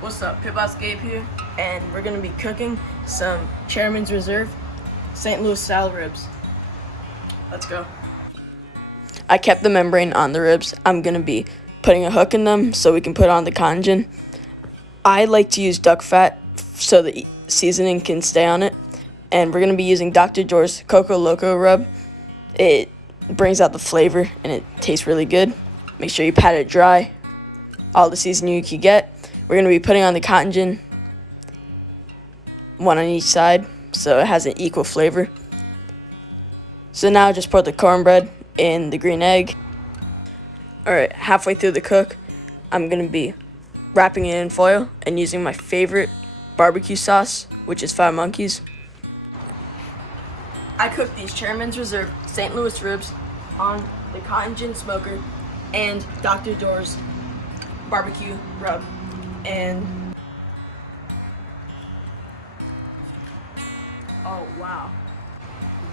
What's up, PitBoss Gabe here, and we're gonna be cooking some Chairman's Reserve St. Louis style ribs. Let's go. I kept the membrane on the ribs. I'm gonna be putting a hook in them so we can put on the congee. I like to use duck fat so the seasoning can stay on it, and we're gonna be using Dr. Joe's Coco Loco rub. It brings out the flavor and it tastes really good. Make sure you pat it dry. All the seasoning you can get. We're going to be putting on the cotton gin, one on each side, so it has an equal flavor. So now just pour the cornbread in the green egg. Alright, halfway through the cook, I'm going to be wrapping it in foil and using my favorite barbecue sauce, which is Five Monkeys. I cooked these Chairman's Reserve St. Louis ribs on the cotton gin smoker and Dr. Joe's barbecue rub. And oh wow,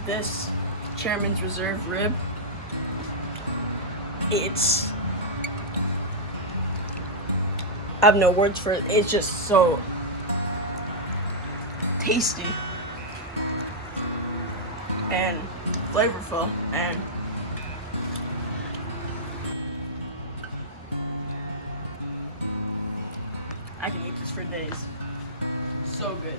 this Chairman's Reserve rib, I have no words for it. It's just so tasty and flavorful, and I can eat this for days. So good.